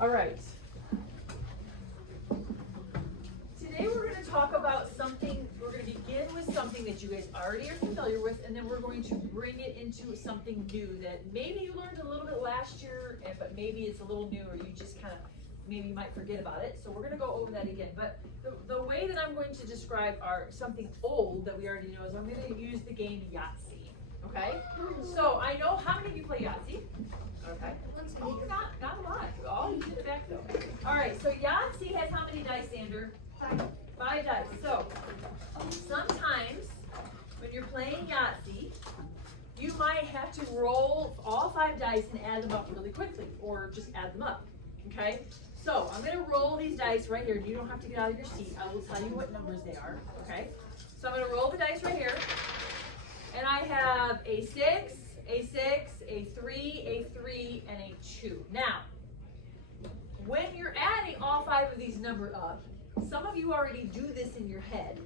All right. Today we're going to talk about something, we're going to begin with something that you guys already are familiar with, and then we're going to bring it into something new that maybe you learned a little bit last year, but maybe it's a little new, or you just kind of, maybe you might forget about it. So we're going to go over that again. But the way that I'm going to describe something old that we already know is I'm going to use the game Yahtzee. Okay? So I know, how many of you play Yahtzee? Okay. Oh, not a lot. Oh, you did it back though. All right, so Yahtzee has how many dice, Sander? 5 dice. So sometimes when you're playing Yahtzee, you might have to roll all 5 dice and add them up really quickly, or just add them up. Okay? So I'm going to roll these dice right here. You don't have to get out of your seat. I will tell you what numbers they are. Okay? So I'm going to roll the dice right here. And I have a 6, a 6, a 3, a 3, and a 2. Now, when you're adding all 5 of these numbers up, some of you already do this in your head.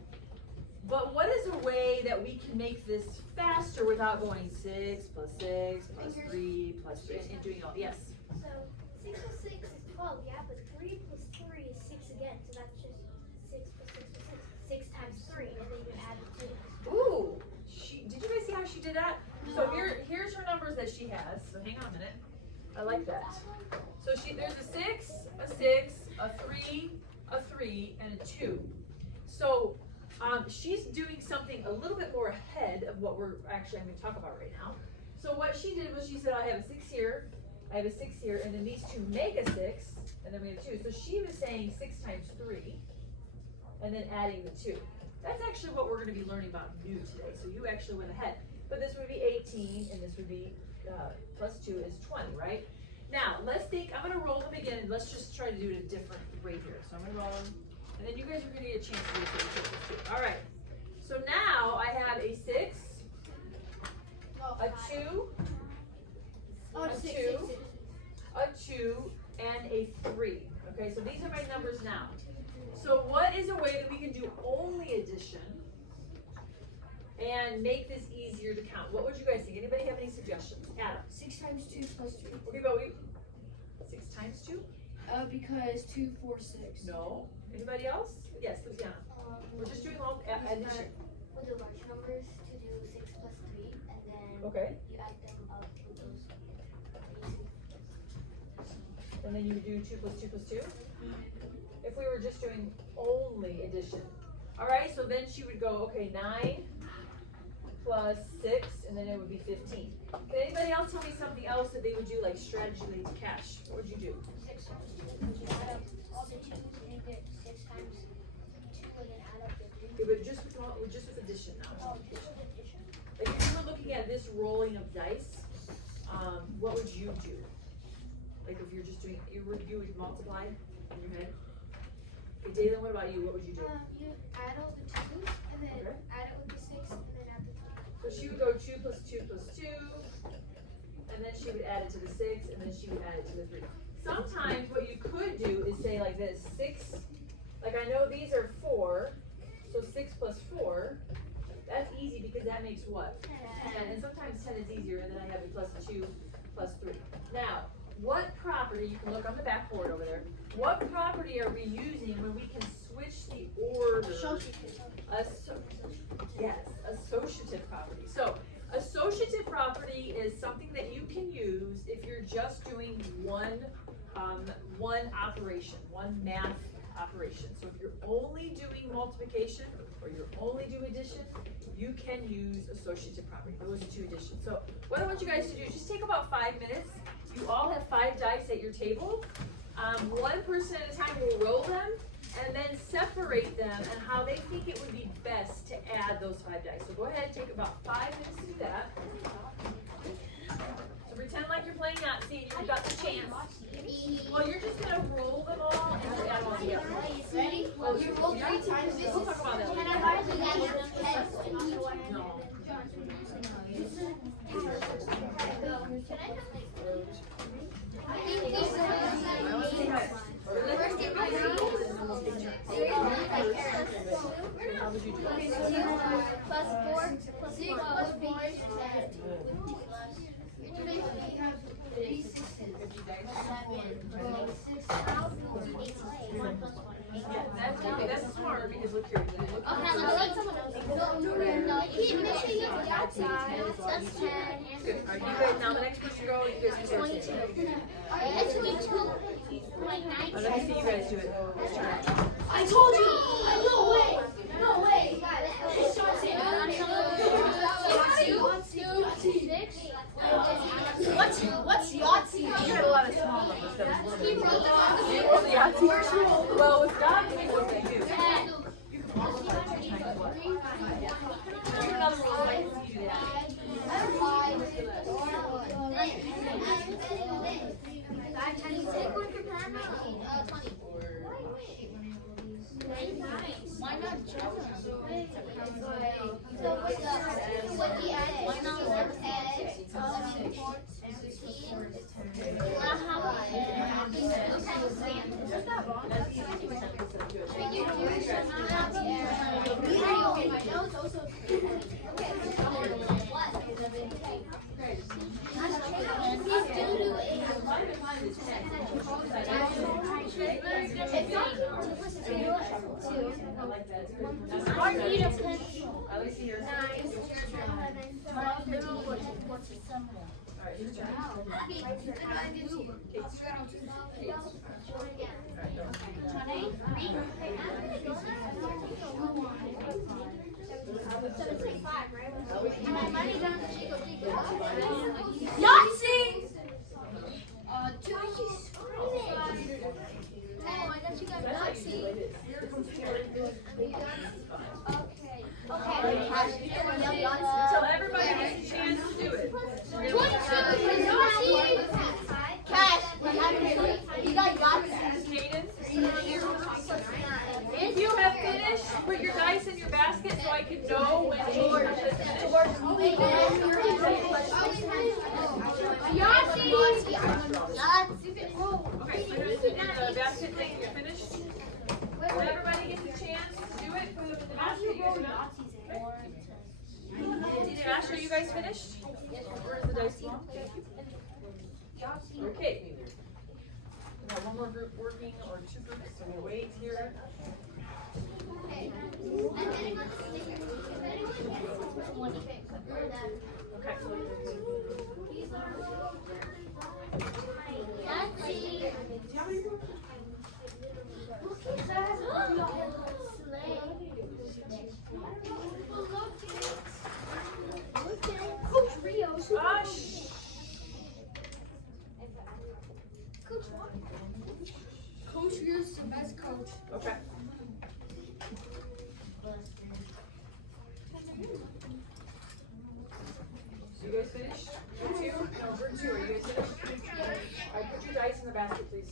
But what is a way that we can make this faster without going 6 plus 6 plus 3 plus 3 and doing all? Yes? So 6 plus 6 is 12, yeah, but 3 plus 3 is 6 again. So that's just 6 plus 6 plus 6. 6 times 3, and then you add the 2. Ooh! Did you guys see how she did that? So here's her numbers that she has. So hang on a minute. I like that. So there's a 6, a 6, a 3, a 3, and a 2. So she's doing something a little bit more ahead of what I'm going to talk about right now. So what she did was she said, I have a 6 here, I have a 6 here, and then these two make a 6, and then we have 2. So she was saying 6 times 3, and then adding the 2. That's actually what we're going to be learning about new today. So you actually went ahead. But this would be 18, and this would be plus 2 is 20, right? Now, let's think, I'm going to roll them again, and let's just try to do it a different rate here. So I'm going to roll them, and then you guys are going to get a chance to do it. All right. So now I have a 6, a 2, a 2, a 2, and a 3. Okay, so these are my numbers now. So what is a way that we can do only addition and make this easier to count? What would you guys think? Anybody have any suggestions? Adam? 6 times 2 plus 2. Okay, Bowie. 6 times 2? Because 2, 4, 6. No. Anybody else? Yes, Luciana. We're just doing all addition. With the large numbers to do 6 plus 3, and then Okay. you add them up with those. And then you do 2 plus 2 plus 2? If we were just doing only addition. All right, so then she would go, okay, 9 plus 6, and then it would be 15. Can anybody else tell me something else that they would do, like strategy to cash? What would you do? 6 times 2. You add up all the 2s, and you get 6 times 2, and then add up the 3. It would just with addition now. Addition. Like if you were looking at this rolling of dice, what would you do? Like if you're just doing, you would multiply in your head? Okay, Dalen, what about you? What would you do? You add all the 2s, and then Okay. add it with the 6, and then add the 3. So she would go 2 plus 2 plus 2, and then she would add it to the 6, and then she would add it to the 3. Sometimes what you could do is say like this, 6, like I know these are 4, so 6 plus 4, that's easy because that makes what? 10, and sometimes 10 is easier, and then I have a plus 2 plus 3. Now, what property, you can look on the back board over there, what property are we using when we can switch the order? Yes, associative property. So, associative property is something that you can use if you're just doing one operation, one math operation. So if you're only doing multiplication or you're only doing addition, you can use associative property. Those are 2 additions. So what I want you guys to do, just take about 5 minutes. You all have 5 dice at your table. One person at a time will roll them and then separate them and how they think it would be best to add those 5 dice. So go ahead and take about 5 minutes to do that. So pretend like you're playing Yahtzee and you've got the chance. Well, you're just going to roll them all and just add them all together. Ready? Well, you roll 3 times. We'll talk about that Can later. I buy the No. Can I have How would you do it? 2 plus 4 plus 6 plus 4 is 10. 50 dice? is look here. You look Okay, let someone else. No, keep missing it the outside. That's 10. Good. All right, you guys, now the next person go, you guys can do it. 22. That's 22. Like 19. Let me see you guys do it. I told you. No way. No way. What's Yahtzee? You got a lot of small numbers. Well, with God, what they do. You're another rule, like, you do that. Why not Jonah? Why At least yours. Alright, who's turn? Yahtzee! Until everybody gets a chance to do it. Caden, if you have finished, put your dice in your basket so I can know when George has finished. Okay, put it in the basket thing, you're finished. When everybody gets a chance to do it, put it in the basket. You guys Ash, are you guys finished? Where's the dice belong? Okay. We got one more group working, or two groups, so we'll wait here. Gosh. Coach Rio's the best coach. Okay. So you guys finished? Group two? No, group two. Are you guys finished? Alright, put your dice in the basket, please.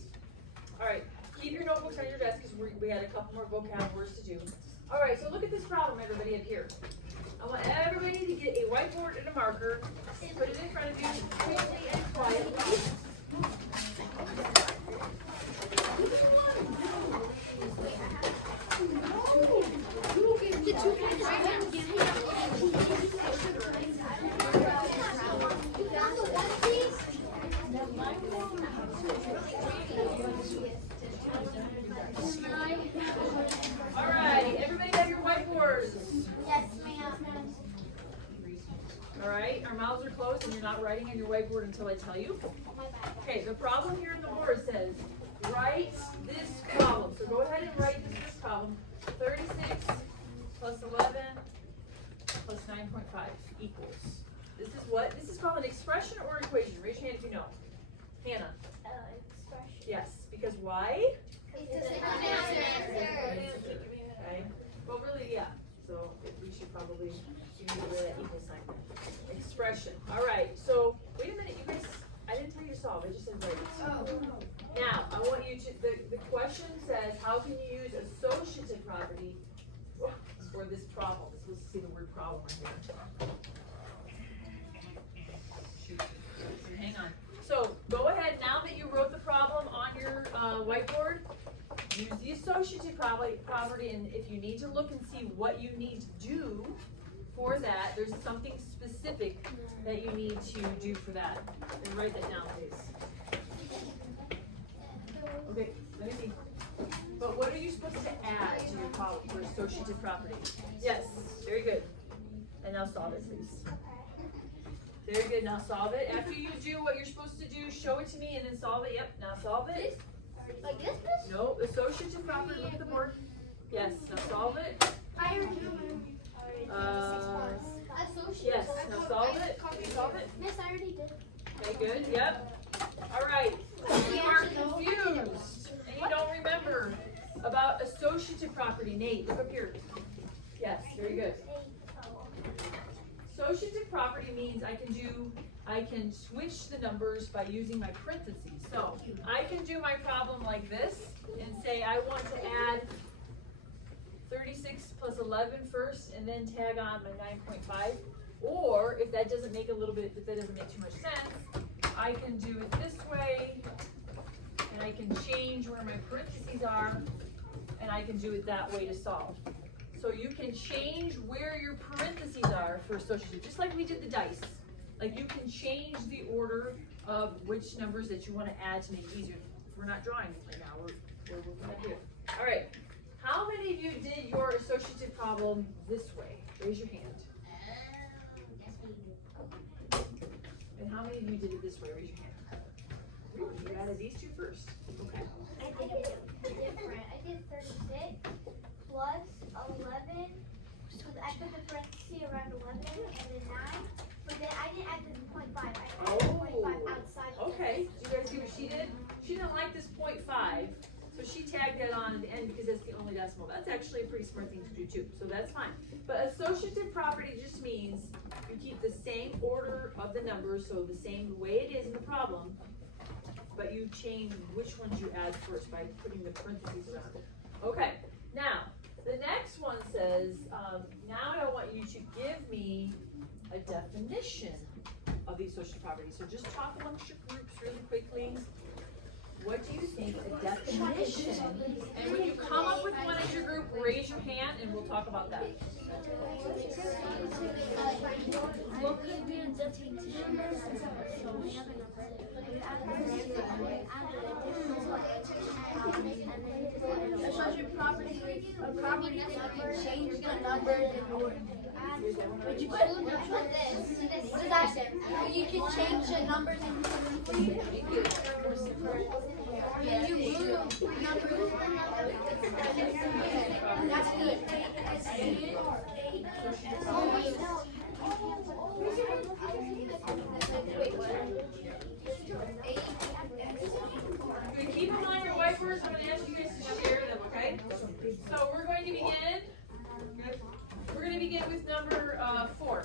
Alright, keep your notebooks on your desk because we had a couple more vocab words to do. Alright, so look at this problem, everybody, up here. I want everybody to get a whiteboard and a marker. Put it in front of you quickly and quietly. Alright, everybody have your whiteboards. Yes, ma'am. Alright, our mouths are closed and you're not writing on your whiteboard until I tell you. Okay, the problem here in the board says, write this problem. So go ahead and write this problem. 36 plus 11 plus 9.5 equals. This is what? This is called an expression or equation. Raise your hand if you know. Hannah. Expression. Yes, because why? It doesn't have an answer. Okay. Well, really, yeah. So we should probably use that equal sign. Expression. All right. So wait a minute, you guys. I didn't tell you to solve. I just said write it. Now I want you to. The question says, how can you use associative property for this problem? Let's see the word problem right here. Shoot. Hang on. So go ahead. Now that you wrote the problem on your whiteboard. Use the associative property, and if you need to look and see what you need to do for that, there's something specific that you need to do for that. And write that down, please. Okay, let me see. But what are you supposed to add to your problem first? associative property. Yes, very good. And now solve it, please. Very good, now solve it. After you do what you're supposed to do, show it to me and then solve it. Yep, now solve it. Like this? No, associative property, look at the board. Yes, now solve it. I already know. Yes, now solve it. Solve it. Miss, I already did. Okay, good, yep. All right, you are confused and you don't remember about associative property. Nate, look up here. Yes, very good. Associative property means I can switch the numbers by using my parentheses. So I can do my problem like this and say I want to add 36 plus 11 first and then tag on my 9.5. Or if that doesn't make if that doesn't make too much sense, I can do it this way and I can change where my parentheses are and I can do it that way to solve. So you can change where your parentheses are for associative, just like we did the dice. Like you can change the order of which numbers that you want to add to make it easier. We're not drawing right now, we're looking at here. All right, how many of you did your associative problem this way? Raise your hand. And how many of you did it this way? Raise your hand. Really? You added these two first. Okay. I did it different. I did 36 plus 11. So I put the parenthesis around 11 and then 9. But then I didn't add the 0.5. I added the 0.5 outside. Okay. You guys see what she did? She didn't like this 0.5. So she tagged that on at the end because that's the only decimal. That's actually a pretty smart thing to do too. So that's fine. But associative property just means you keep the same order of the numbers, so the same way it is in the problem, but you change which ones you add first by putting the parentheses around it. Okay, now, the next one says, now I want you to give me a definition of the associative property. So just talk amongst your groups really quickly. What do you think a definition? And when you come up with one as your group, raise your hand and we'll talk about that. What could be a definition? Associative property, a property that you can change the numbers in order. What does that say? You can change the numbers in you move numbers. That's good. Keep them on your whiteboards. I'm going to ask you guys to share them, okay? So we're going to begin. We're going to begin with number 4.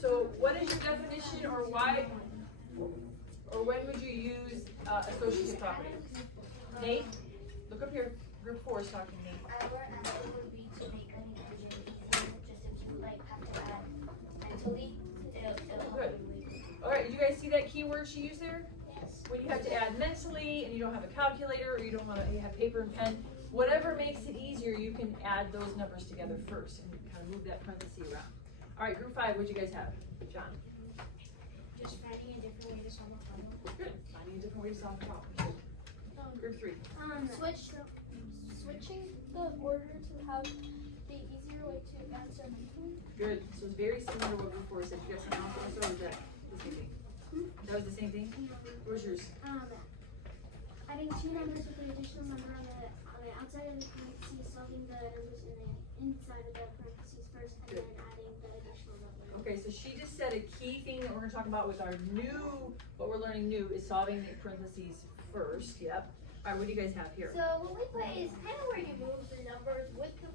So what is your definition, or why, or when would you use associative property? Nate, look up here. Group 4 is talking to Nate. Good. All right, you guys see that keyword she used there? Yes. When you have to add mentally and you don't have a calculator or you don't want to have paper and pen, whatever makes it easier, you can add those numbers together first and kind of move that parenthesis around. All right, group 5, what'd you guys have? John? Just finding a different way to solve a problem. Good. Finding a different way to solve the problem. Group 3. Switching the order to have the easier way to answer mentally. Good. So it's very similar to what group 4 said. You guys something else also, or was that the same thing? That was the same thing? What was yours? Adding two numbers with an additional number on the outside of the parentheses, solving the numbers in the inside of the parentheses first, and then adding the additional number. Okay, so she just said a key thing that we're going to talk about with our new, what we're learning new, is solving the parentheses first. Yep. All right, what do you guys have here? So what we play is kind of where you move the numbers with the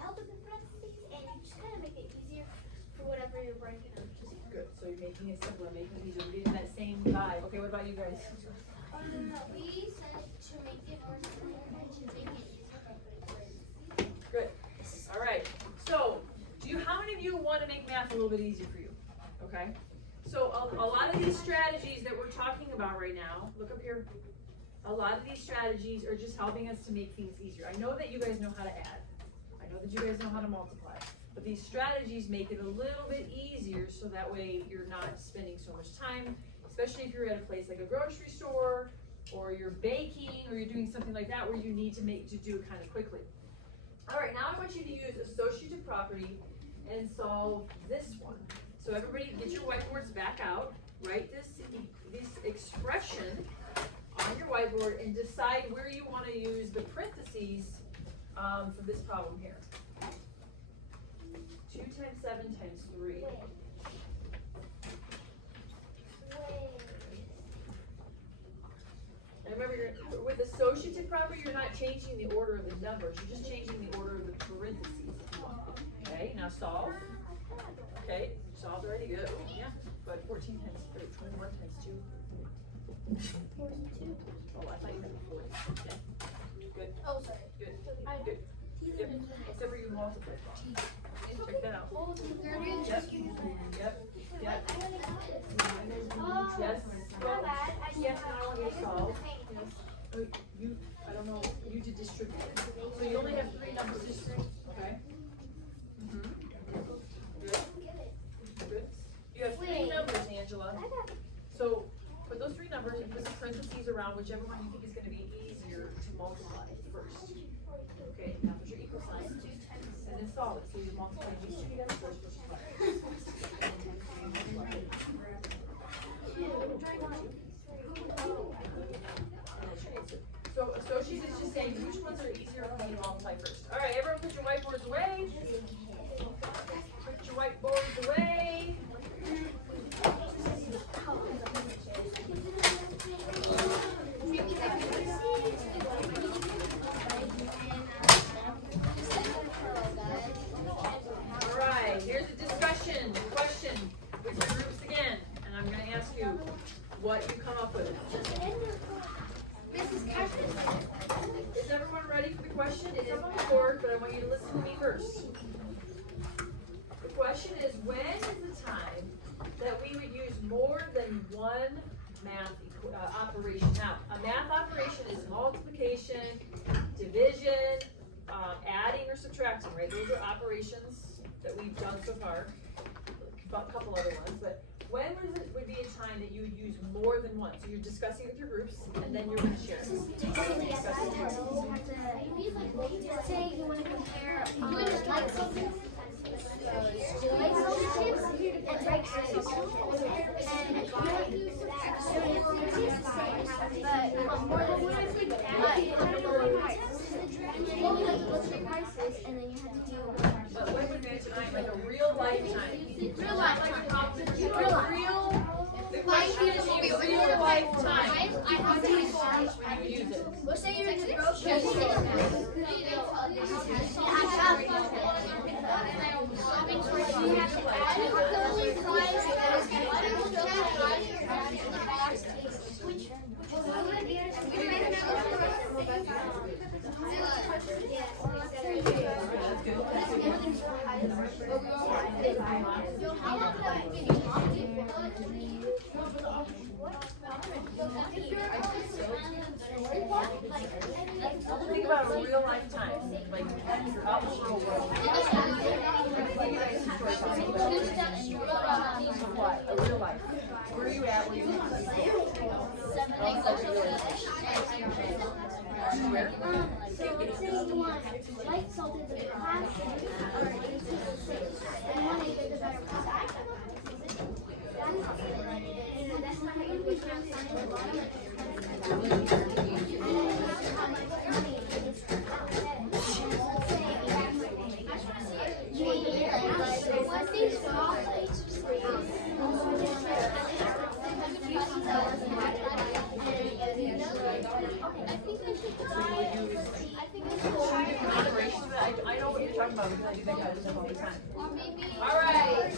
help of the parentheses, and you just kind of make it easier for whatever you're breaking up. Good. So you're making it simpler, making it easier. We're getting that same vibe. Okay, what about you guys? We said to make it more simple and to make it easier. Good. All right. So, how many of you want to make math a little bit easier for you? Okay. So a lot of these strategies that we're talking about right now, look up here. A lot of these strategies are just helping us to make things easier. I know that you guys know how to add. I know that you guys know how to multiply. But these strategies make it a little bit easier so that way you're not spending so much time, especially if you're at a place like a grocery store, or you're baking, or you're doing something like that where you need to do it kind of quickly. All right, now I want you to use associative property and solve this one. So everybody get your whiteboards back out, write this expression on your whiteboard and decide where you want to use the parentheses for this problem here. 2 times 7 times 3. And remember, with associative property, you're not changing the order of the numbers, you're just changing the order of the parentheses. Okay, now solve. Okay, solved already, good. Yeah, but 14 times 3, 21 times 2. 42. Oh, I thought you meant 40. Okay, good, Oh, sorry. good, good. Yep, except for you multiplied wrong. Check that out. Yep, yep, yep. Oh, Yes. my bad. Yes, now I want to solve. Oh, you, I don't know, you did distribute it. So you only have 3 numbers. Okay? Mm-hmm. Good. Good. You have 3 numbers, Angela. So put those 3 numbers and put some parentheses around whichever one you think is going to be easier to multiply first. Okay, now put your equal sign. And then solve it. So you multiply these 2 together first versus 5. So associated is just saying which ones are easier for you to multiply first. All right, everyone put your whiteboards away. Put your whiteboards away. All right, here's a discussion, question with your groups again. And I'm going to ask you what you come up with. Is everyone ready for the question? It's up on the board, but I want you to listen to me first. The question is, when is the time that we would use more than one math operation? Now, a math operation is multiplication, division, adding or subtracting, right? Those are operations that we've done so far. A couple other ones, but when would be a time that you would use more than one? So you're discussing with your groups, and then you're going to share. Say you want to compare like something and break prices, and then you have to do. But when would be a time, like a real lifetime? Real lifetime. The question is a real lifetime. When you use it. Let's say you're in the grocery Think about a real lifetime, like you're out in the real world. What? A real life. Where are you at? Where are you Where? Let's say you want light salted the plastic or and you want to get the better product. That's not how you put it on the bottom. How much money is I know what you're talking about because I do that kind of stuff all the time. All right,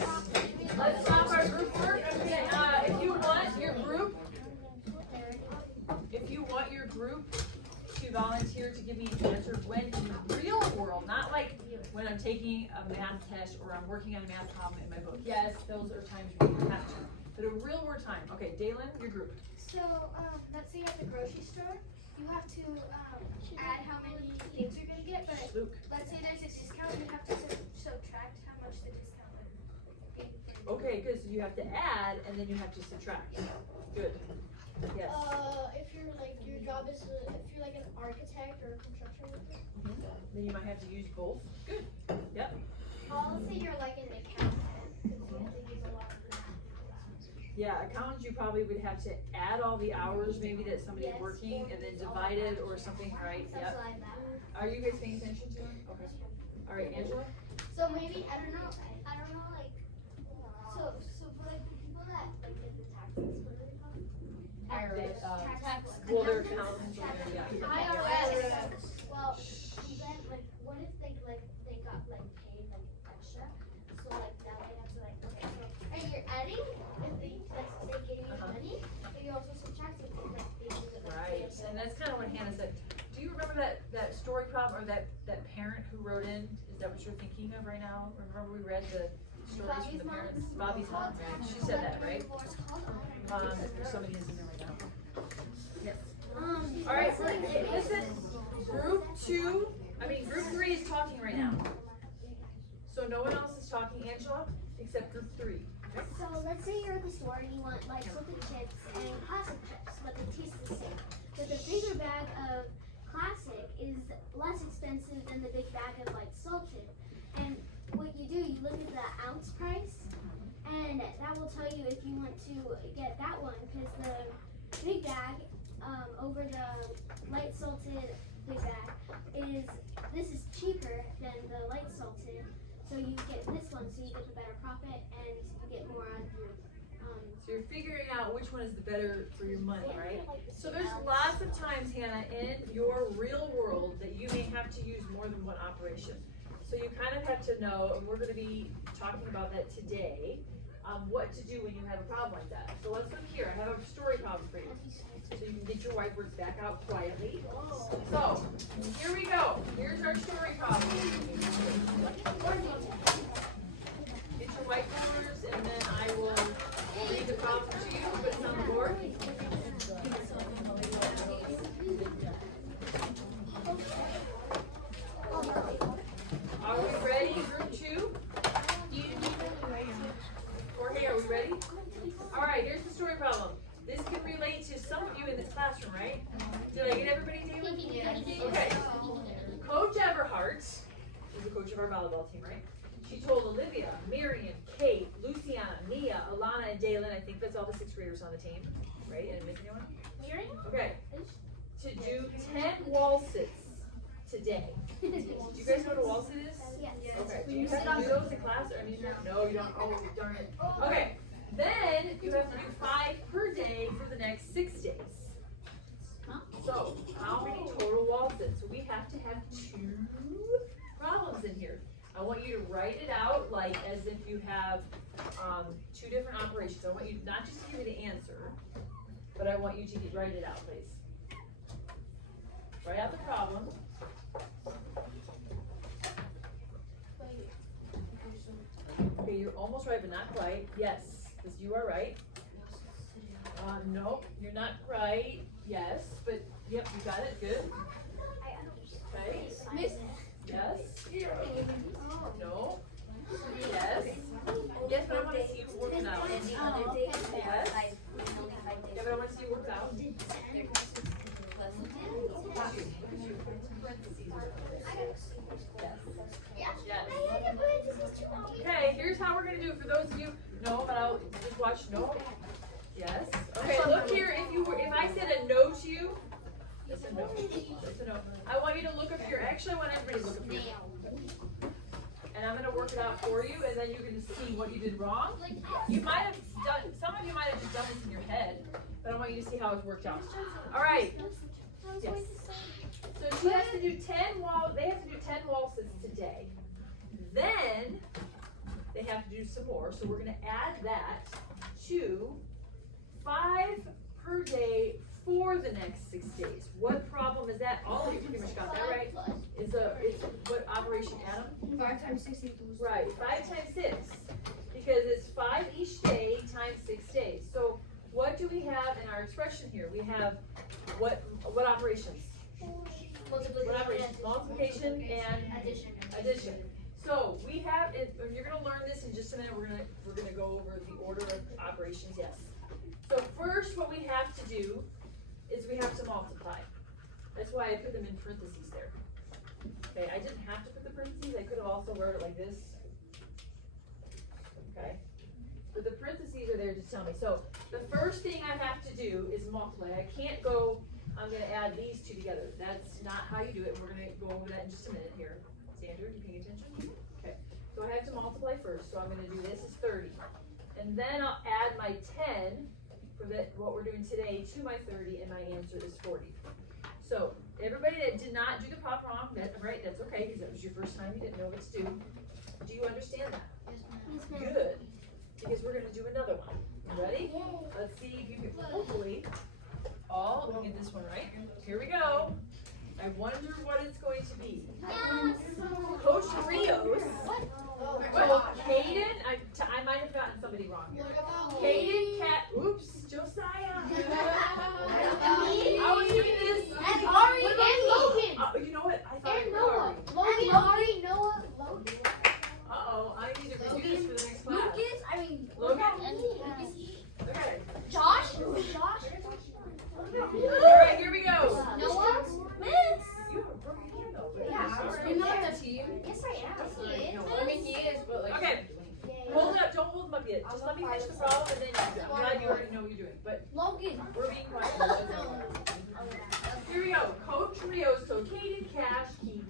let's stop our group work. If you want your group to volunteer to give me an answer when in the real world, not like when I'm taking a math test or I'm working on a math problem in my book. Yes, those are times when you have to. But a real world time. Okay, Dalen, your group. So, let's say you're at the grocery store, you have to add how many things you're going to get, but Luke. let's say there's a discount, you have to subtract how much the discount would be. Okay, because you have to add and then you have to subtract. Good. Yes. If you're like, your job is, if you're like an architect or a construction worker. Then you might have to use both. Good. Yep. I'll say you're like an accountant, because you have to use a lot of math. Yeah, accountants, you probably would have to add all the hours maybe that somebody's Yes, working or and then use all divide the it or something, right? Something Yep. like that. Are you guys paying attention to it? Okay. All right, Angela? So maybe, I don't know, like, so for like the people that like get the taxes, what are they called? Tax. Well, they're accountants or they're, yeah. IRS. Well, then like, what if they got like paid like extra? So like now they have to like, okay, so and you're adding if they gave you money, but you're also subtracting because they use it like Right, and that's kind of what Hannah said. Do you remember that story problem or that parent who wrote in? Is that what you're thinking of right now? Remember we read the stories from the parents? Bobby's mom, right? She said that, right? There's somebody who's in there right now. Yes. All right, listen, group 3 is talking right now. So no one else is talking, Angela, except group 3. So let's say you're at the store and you want like salted chips and classic chips, but they taste the same. But the bigger bag of classic is less expensive than the big bag of like salted. And what you do, you look at the ounce price, and that will tell you if you want to get that one, because the big bag over the light salted big bag this is cheaper than the light salted. So you get this one, so you get the better profit and you get more out of your. So you're figuring out which one is the better for your money, right? So there's lots of times, Hannah, in your real world that you may have to use more than one operation. So you kind of have to know, and we're going to be talking about that today, what to do when you have a problem like that. So let's look here. I have a story problem for you. So you can get your whiteboards back out quietly. So here we go. Here's our story problem. Get your whiteboards, and then I will read the problem to you. Put it on the board. Are we ready, group 2? Jorge, are we ready? All right, here's the story problem. This can relate to some of you in this classroom, right? Did I get everybody, David? Okay. Coach Everhart is the coach of our volleyball team, right? She told Olivia, Miriam, Kate, Luciana, Mia, Alana, and Daylin, I think that's all the 6th graders on the team, right? And miss anyone? Miriam? Okay. To do 10 wall sits today. Do you guys know what a wall sit is? Yes. Okay. Do you have to do those in class or no, you don't? Oh, darn it. Okay. Then you have to do 5 per day for the next 6 days. So how many total wall sits? So we have to have 2 problems in here. I want you to write it out like as if you have 2 different operations. I want you not just to give me the answer, but I want you to write it out, please. Write out the problem. Okay, you're almost right, but not quite. Yes, because you are right. Nope, you're not right. Yes, but yep, you got it. Good. Okay. Yes. No. Yes. Yes, but I want to see you work it out. Yes. Yeah, but I want to see you work it out. Yes. Okay, here's how we're gonna do it for those of you. No, but I'll just watch. No. Yes. Okay, look here. If I said a no to you, that's a no. That's a no. I want you to look up here. Actually, I want everybody to look up here. And I'm gonna work it out for you, and then you're gonna see what you did wrong. You might have done. Some of you might have just done this in your head, but I want you to see how it's worked out. All right. Yes. So she has to do 10 wall. They have to do 10 wall sits today. Then they have to do some more. So we're going to add that to 5 per day for the next 6 days. What problem is that? All of you pretty much got that right. It's what operation, Adam? 5 times 6 equals. Right. 5 times 6, because it's 5 each day times 6 days. So what do we have in our expression here? We have what operations? What operations? Multiplication and addition. So we have it. You're going to learn this in just a minute. We're going to go over the order of operations. Yes. So first what we have to do is we have to multiply. That's why I put them in parentheses there. Okay, I didn't have to put the parentheses, I could have also wrote it like this. Okay, but the parentheses are there to tell me. So the first thing I have to do is multiply. I can't go, I'm gonna add these two together. That's not how you do it. We're gonna go over that in just a minute here. Sandra, you paying attention? Okay, so I have to multiply first. So I'm gonna do this is 30. And then I'll add my 10 for what we're doing today to my 30, and my answer is 40. So everybody that did not do the prop wrong, right, that's okay, because that was your first time, you didn't know what to do. Do you understand that? Good, because we're gonna do another one. You ready? Let's see if you can, hopefully, all get this one right. Here we go. I wonder what it's going to be. Coach Rios. Well, Caden, I might have gotten somebody wrong here. Caden, oops, Josiah. I was doing this. And Ari and Logan. You know what? I thought And it was Noah. Ari. Logan, Ari, Noah, Logan. Uh-oh, I need to redo this for the next class. Lucas, I mean, Logan? Lucas. Okay. Josh. All right, here we go. Noah. You have a broken hand though. but Yeah, I'm sorry. you're not the team. Yes, I am. I mean, he is, but like. Okay, hold it up, don't hold him up yet. Just let me finish the problem and then you do it. I'm glad you already know what you're doing, but Logan. we're being quiet. Here we go. Coach Rios, so Caden, Cash, Keith,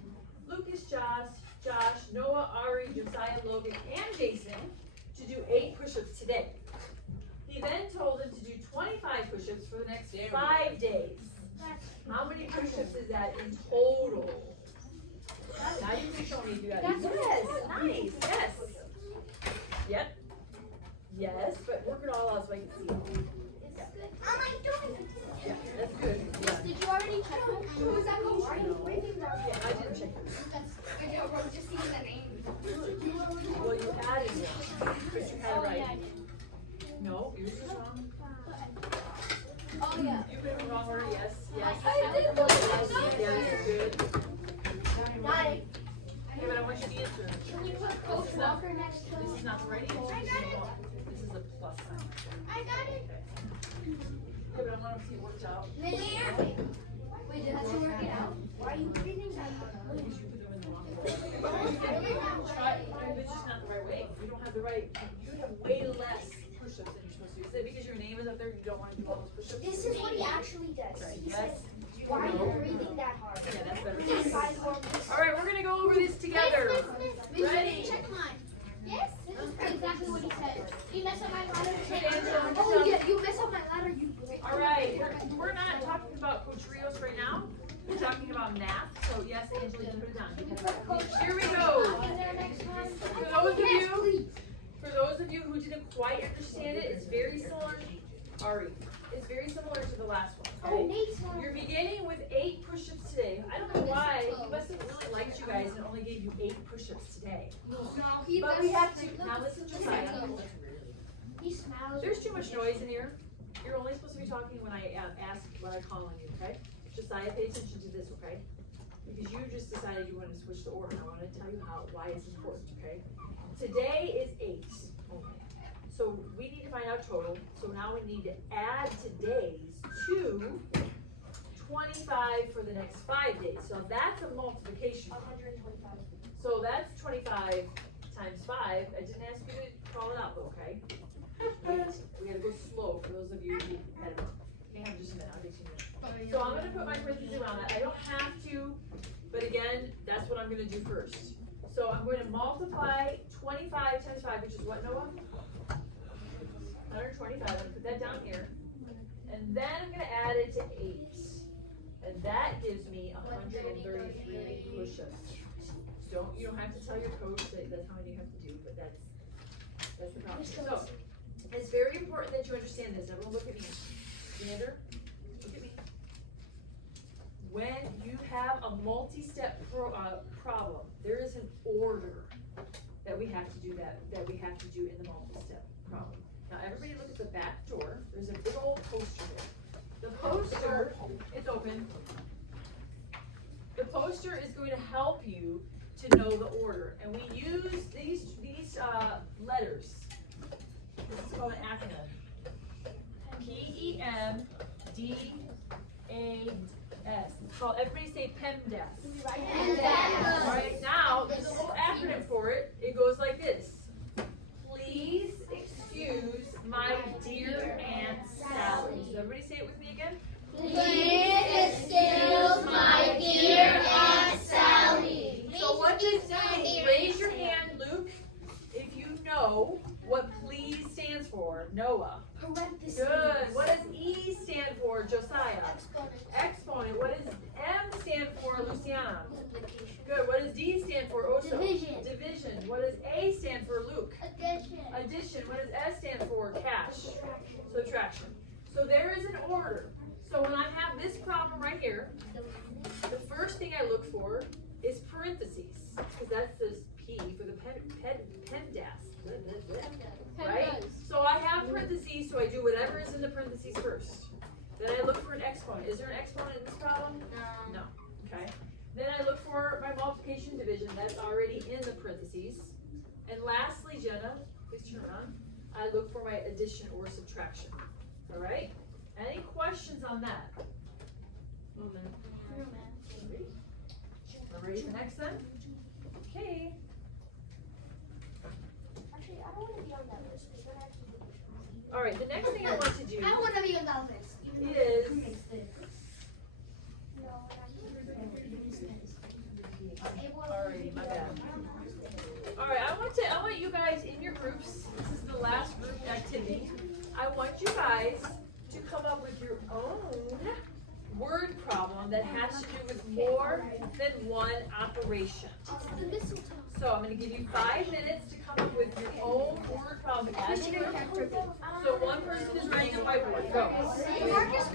Lucas, Josh, Noah, Ari, Josiah, Logan, and Jason to do 8 push-ups today. He then told them to do 25 push-ups for the next 5 days. How many push-ups is that in total? Now you can show me if you got it. Yes, nice, yes. Yep. Yes, but work it all out so I can see it. Yeah, that's good. Yeah. Did you already check them? Who was that coach? Yeah, I didn't check it. Just seeing the name. Well, you added one, but you had it right. No, yours is wrong. Oh, yeah. You put it in the wrong order, yes, yes. I did the Yes, wrong yes, good. Nine. Okay, but I want you to answer. Can we put Coach Walker next to This is not the right answer. This is a plus sign. I got it. Okay, but I want to see it worked out. Wait, did that work it out? Why are you breathing that hard? Because you put them in the wrong order. Try, it's just not the right way. You don't have the right, you have way less push-ups than you're supposed to. Is it because your name is up there and you don't want to do all those push-ups? This is what he actually does. Right, He yes. says, why are you breathing that hard? Yeah, that's better. This guy's going All right, we're gonna go over this together. Ready? Check mine. Yes, this is exactly what he said. You mess up my ladder. Angela, Oh, yeah, you mess up my ladder, you break. All right, we're not talking about Coach Rios right now. We're talking about math. So yes, Angela, you can put it down. Here we go. For those of you who didn't quite understand it, it's very similar. Ari, it's very similar to the last one. Oh, Okay? Nate's one. You're beginning with 8 push-ups today. I don't know why. He must have really liked you guys and only gave you 8 push-ups today. No, he But we have to. Now listen, Josiah. He smiles. There's too much noise in here. You're only supposed to be talking when I ask what I call on you, okay? Josiah, pay attention to this, okay? Because you just decided you wanted to switch the order. I want to tell you why it's important, okay? Today is 8 only. So we need to find out total. So now we need to add today's to 25 for the next 5 days. So that's a multiplication. 125. So that's 25 times 5. I didn't ask you to call it out though, okay? We gotta go slow for those of you who had it. Hang on just a minute, I'll get you a minute. So I'm gonna put my parentheses around that. I don't have to, but again, that's what I'm gonna do first. So I'm going to multiply 25 times 5, which is what, Noah? 125. I'm gonna put that down here. And then I'm gonna add it to 8. And that gives me 133 push-ups. You don't have to tell your coach that that's how many you have to do, but that's the problem. So it's very important that you understand this. Everyone look at me. Xander, look at me. When you have a multi-step problem, there is an order that we have to do that we have to do in the multi-step problem. Now everybody look at the back door. There's a big old poster there. The poster, it's open. The poster is going to help you to know the order. And we use these letters. This is called an acronym. PEMDAS. Call everybody say PEMDAS. Alright, now there's a little acronym for it. It goes like this. Please excuse my dear Aunt Sally. Does everybody say it with me again? Please excuse my dear Aunt Sally. So what does that mean? Raise your hand, Luke, if you know what please stands for. Noah. Good. What does E stand for, Josiah? Exponent. What does M stand for, Luciana? Good. What does D stand for, Osho? Division. What does A stand for, Luke? Addition. What does S stand for, Cash? Subtraction. So there is an order. So when I have this problem right here, the first thing I look for is parentheses, because that's this P for the PEMDAS. Right? So I have parentheses, so I do whatever is in the parentheses first. Then I look for an exponent. Is there an exponent in this problem? No. Okay. Then I look for my multiplication division. That's already in the parentheses. And lastly, Jenna, please turn on. I look for my addition or subtraction. All right? Any questions on that? Ready for next then? Okay. Actually, I don't want to be on that list because then I have to do it. All right. The next thing I want to do I want to be on that list. is No, Alrighty, my bad. Alright, I want you guys in your groups, this is the last group activity. I want you guys to come up with your own word problem that has to do with more than one operation. So I'm going to give you 5 minutes to come up with your own word problem as a group. So one person is writing a whiteboard. Go. Marcus,